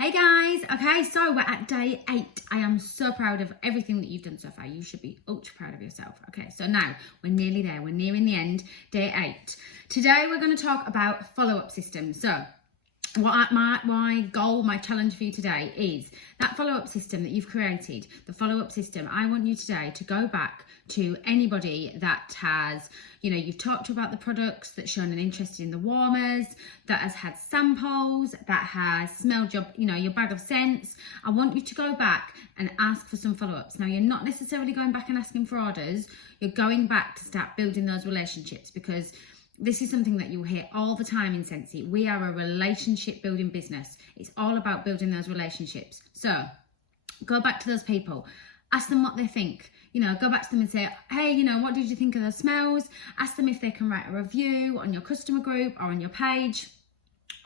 Hey guys, okay, so we're at day 8. I am so proud of everything that you've done so far. You should be ultra proud of yourself. Okay, so now we're nearly there. We're nearing the end, day 8. Today we're going to talk about follow-up systems. So what my goal, my challenge for you today is that follow-up system that you've created, the follow-up system. I want you today to go back to anybody that has, you've talked about the products, that's shown an interest in the warmers, that has had samples, that has smelled your bag of scents. I want you to go back and ask for some follow-ups. Now, you're not necessarily going back and asking for orders. You're going back to start building those relationships, because this is something that you'll hear all the time in Scentsy. We are a relationship building business. It's all about building those relationships. So go back to those people, ask them what they think. Go back to them and say, hey, what did you think of the smells? Ask them if they can write a review on your customer group or on your page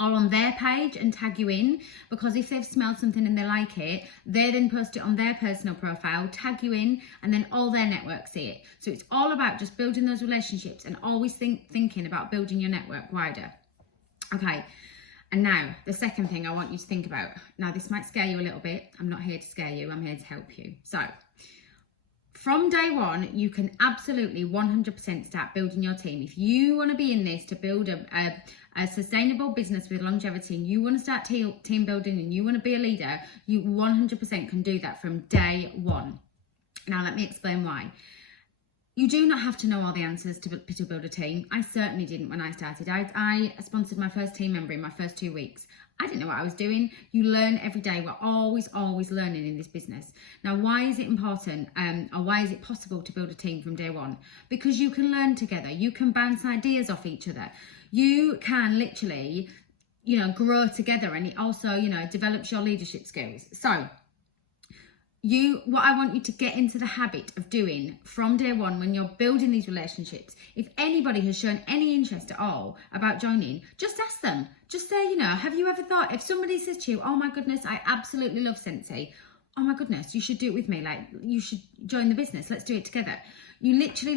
or on their page and tag you in, because if they've smelled something and they like it, they then post it on their personal profile, tag you in, and then all their network see it. So it's all about just building those relationships and always thinking about building your network wider. Okay, and now the second thing I want you to think about. Now, this might scare you a little bit. I'm not here to scare you. I'm here to help you. So from day 1, you can absolutely 100% start building your team. If you want to be in this to build a sustainable business with longevity, and you want to start team building and you want to be a leader, you 100% can do that from day 1. Now, let me explain why. You do not have to know all the answers to build a team. I certainly didn't when I started. I sponsored my first team member in my first 2 weeks. I didn't know what I was doing. You learn every day. We're always learning in this business. Now, why is it important or why is it possible to build a team from day 1? Because you can learn together. You can bounce ideas off each other. You can literally, grow together, and it also, develops your leadership skills. So what I want you to get into the habit of doing from day 1 when you're building these relationships, if anybody has shown any interest at all about joining, just ask them. Just say, have you ever thought, if somebody says to you, oh my goodness, I absolutely love Scentsy. Oh my goodness, you should do it with me. Like, you should join the business. Let's do it together. You literally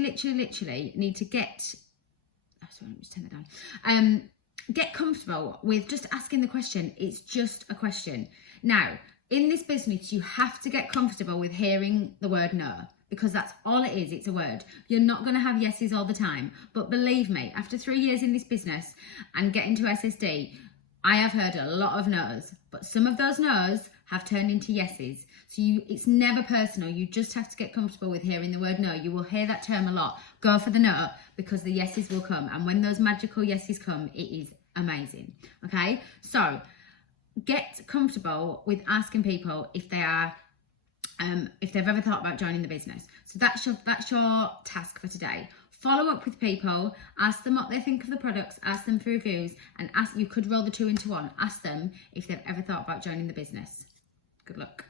need to get, sorry, let me just turn it down. Get comfortable with just asking the question. It's just a question. Now, in this business, you have to get comfortable with hearing the word no, because that's all it is. It's a word. You're not going to have yeses all the time. But believe me, after 3 years in this business and getting to SSD, I have heard a lot of no's, but some of those no's have turned into yeses. So it's never personal. You just have to get comfortable with hearing the word no. You will hear that term a lot. Go for the no, because the yeses will come. And when those magical yeses come, it is amazing. Okay? So get comfortable with asking people if they are, if they've ever thought about joining the business. So that's your task for today. Follow up with people, ask them what they think of the products, ask them for reviews, and you could roll the 2 into 1. Ask them if they've ever thought about joining the business. Good luck.